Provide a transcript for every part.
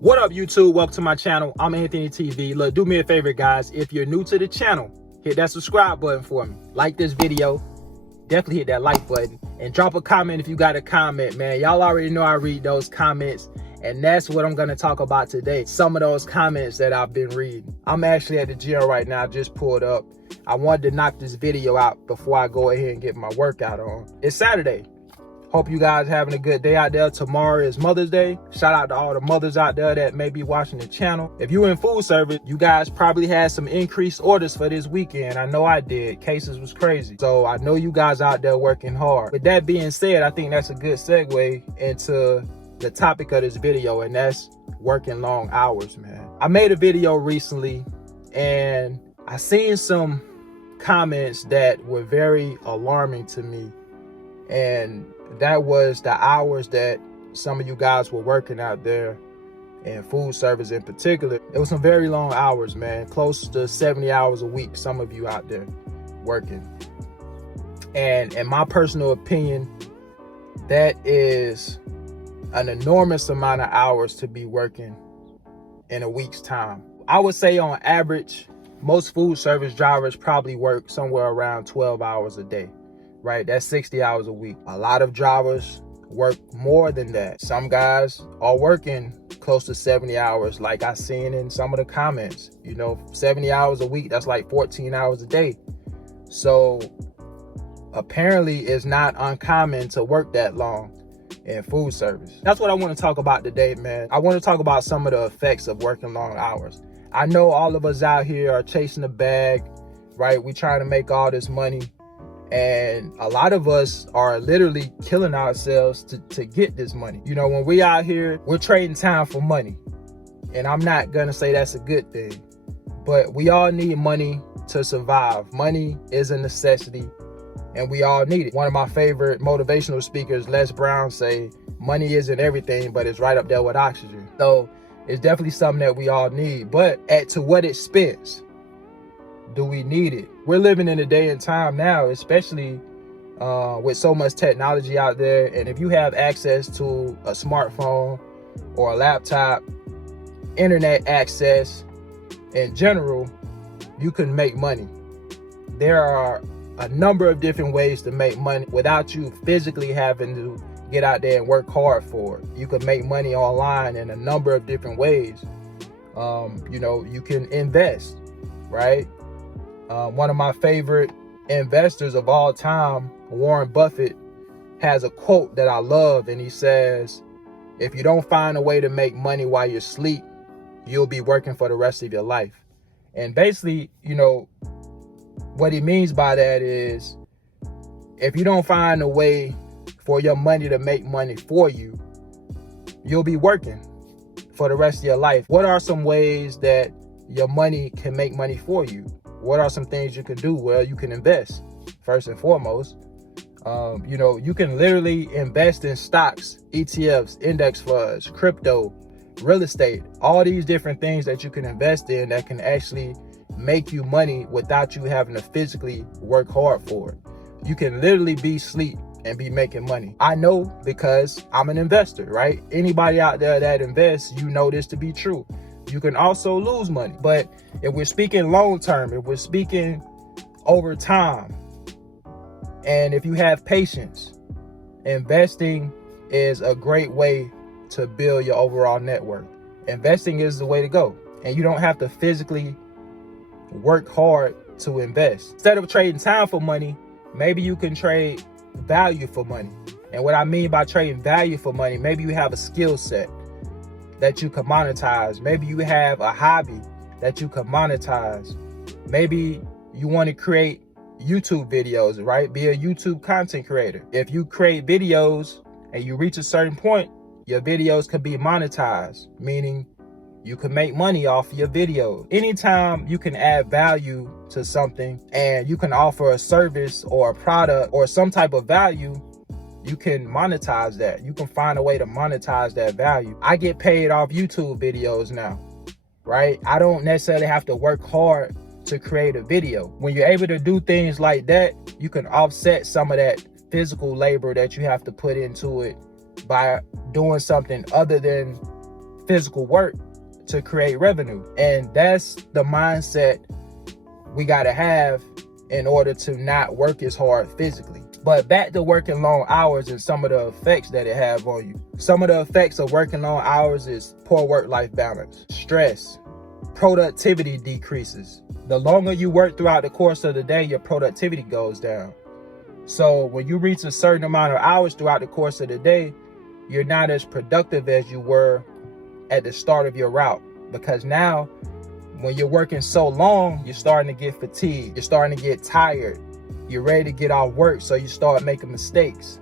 What up, YouTube? Welcome to my channel. I'm Anthony TV. Look, do me a favor, guys. If you're new to the channel, hit that subscribe button for me. Like this video. Definitely hit that like button. And drop a comment if you got a comment, man. Y'all already know I read those comments. And that's what I'm going to talk about today. Some of those comments that I've been reading. I'm actually at the gym right now. Just pulled up. I wanted to knock this video out before I go ahead and get my workout on. It's Saturday. Hope you guys having a good day out there. Tomorrow is Mother's Day. Shout out to all the mothers out there that may be watching the channel. If you're in food service, you guys probably had some increased orders for this weekend. I know I did. Cases was crazy. So I know you guys out there working hard. With that being said, I think that's a good segue into the topic of this video, and that's working long hours, man. I made a video recently and I seen some comments that were very alarming to me. And that was the hours that some of you guys were working out there in food service in particular. It was some very long hours, man, close to 70 hours a week. Some of you out there working. And in my personal opinion, that is an enormous amount of hours to be working in a week's time. I would say on average, most food service drivers probably work somewhere around 12 hours a day. Right, that's 60 hours a week. A lot of drivers work more than that. Some guys are working close to 70 hours, like I seen in some of the comments. You know, 70 hours a week, that's like 14 hours a day. So apparently it's not uncommon to work that long in food service. That's what I want to talk about today, man. I want to talk about some of the effects of working long hours. I know all of us out here are chasing the bag, right? We trying to make all this money. And a lot of us are literally killing ourselves to get this money. You know, when we out here, we're trading time for money. And I'm not going to say that's a good thing. But we all need money to survive. Money is a necessity. And we all need it. One of my favorite motivational speakers, Les Brown, say, money isn't everything, but it's right up there with oxygen. So it's definitely something that we all need. But to what expense do we need it? We're living in a day and time now, especially with so much technology out there. And if you have access to a smartphone or a laptop, internet access in general, you can make money. There are a number of different ways to make money without you physically having to get out there and work hard for it. You can make money online in a number of different ways. You know, you can invest, right? One of my favorite investors of all time, Warren Buffett, has a quote that I love, and he says, if you don't find a way to make money while you sleep, you'll be working for the rest of your life. And basically, you know, what he means by that is, if you don't find a way for your money to make money for you, you'll be working for the rest of your life. What are some ways that your money can make money for you? What are some things you can do? Well, you can invest, first and foremost. You know, you can literally invest in stocks, ETFs, index funds, crypto, real estate, all these different things that you can invest in that can actually make you money without you having to physically work hard for it. You can literally be asleep and be making money. I know because I'm an investor, right? Anybody out there that invests, you know this to be true. You can also lose money. But if we're speaking long term, if we're speaking over time, and if you have patience, investing is a great way to build your overall net worth. Investing is the way to go. And you don't have to physically work hard to invest. Instead of trading time for money, maybe you can trade value for money. And what I mean by trading value for money, maybe you have a skill set that you can monetize. Maybe you have a hobby that you can monetize. Maybe you want to create YouTube videos, right? Be a YouTube content creator. If you create videos and you reach a certain point, your videos could be monetized, meaning you can make money off your videos. Anytime you can add value to something and you can offer a service or a product or some type of value, you can monetize that. You can find a way to monetize that value. I get paid off YouTube videos now, right? I don't necessarily have to work hard to create a video. When you're able to do things like that, you can offset some of that physical labor that you have to put into it by doing something other than physical work to create revenue. And that's the mindset we gotta have in order to not work as hard physically. But back to working long hours and some of the effects that it have on you. Some of the effects of working long hours is poor work-life balance, stress, productivity decreases. The longer you work throughout the course of the day, your productivity goes down. So when you reach a certain amount of hours throughout the course of the day, you're not as productive as you were at the start of your route. Because now, when you're working so long, you're starting to get fatigued. You're starting to get tired. You're ready to get off work, so you start making mistakes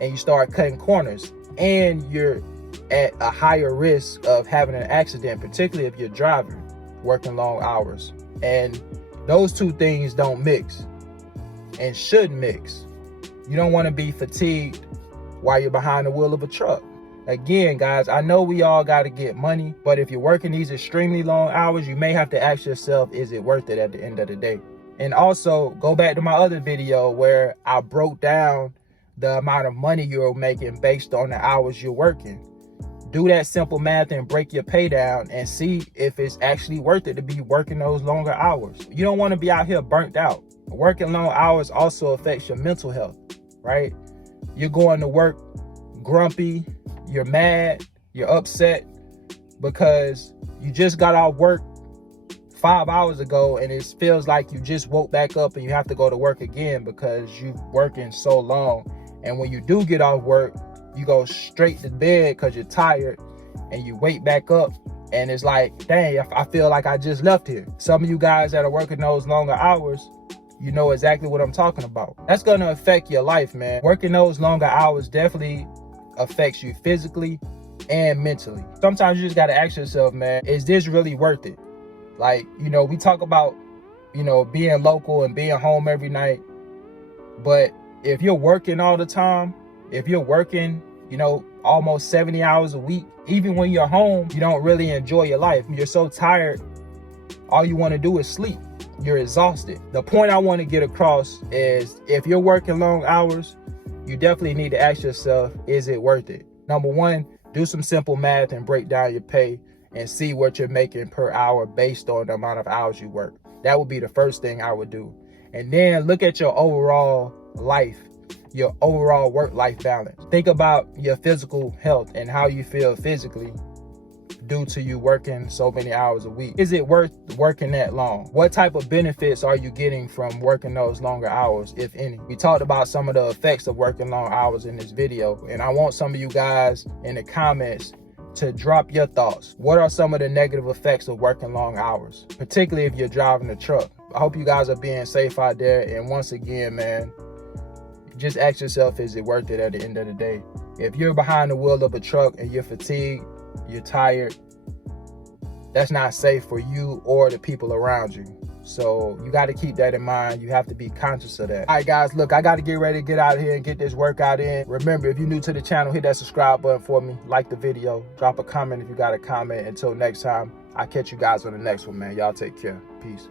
and you start cutting corners. And you're at a higher risk of having an accident, particularly if you're driving, working long hours. And those two things don't mix and should mix. You don't want to be fatigued while you're behind the wheel of a truck. Again, guys, I know we all got to get money, but if you're working these extremely long hours, you may have to ask yourself, is it worth it at the end of the day? And also, go back to my other video where I broke down the amount of money you're making based on the hours you're working. Do that simple math and break your pay down and see if it's actually worth it to be working those longer hours. You don't want to be out here burnt out. Working long hours also affects your mental health, right? You're going to work grumpy, you're mad, you're upset because you just got off work 5 hours ago and it feels like you just woke back up and you have to go to work again because you're working so long. And when you do get off work, you go straight to bed because you're tired and you wake back up and it's like, dang, I feel like I just left here. Some of you guys that are working those longer hours, you know exactly what I'm talking about. That's going to affect your life, man. Working those longer hours definitely affects you physically and mentally. Sometimes you just got to ask yourself, man, is this really worth it? Like, you know, we talk about, you know, being local and being home every night. But if you're working all the time, if you're working, you know, almost 70 hours a week, even when you're home, you don't really enjoy your life. You're so tired, all you want to do is sleep. You're exhausted. The point I want to get across is if you're working long hours, you definitely need to ask yourself, is it worth it? Number one, do some simple math and break down your pay and see what you're making per hour based on the amount of hours you work. That would be the first thing I would do. And then look at your overall life, your overall work-life balance. Think about your physical health and how you feel physically due to you working so many hours a week. Is it worth working that long? What type of benefits are you getting from working those longer hours, if any? We talked about some of the effects of working long hours in this video, and I want some of you guys in the comments to drop your thoughts. What are some of the negative effects of working long hours, particularly if you're driving a truck? I hope you guys are being safe out there. And once again, man, just ask yourself, is it worth it at the end of the day? If you're behind the wheel of a truck and you're fatigued, you're tired, that's not safe for you or the people around you. So you got to keep that in mind. You have to be conscious of that. All right, guys, look, I got to get ready to get out of here and get this workout in. Remember, if you're new to the channel, hit that subscribe button for me. Like the video. Drop a comment if you got a comment. Until next time, I'll catch you guys on the next one, man. Y'all take care. Peace.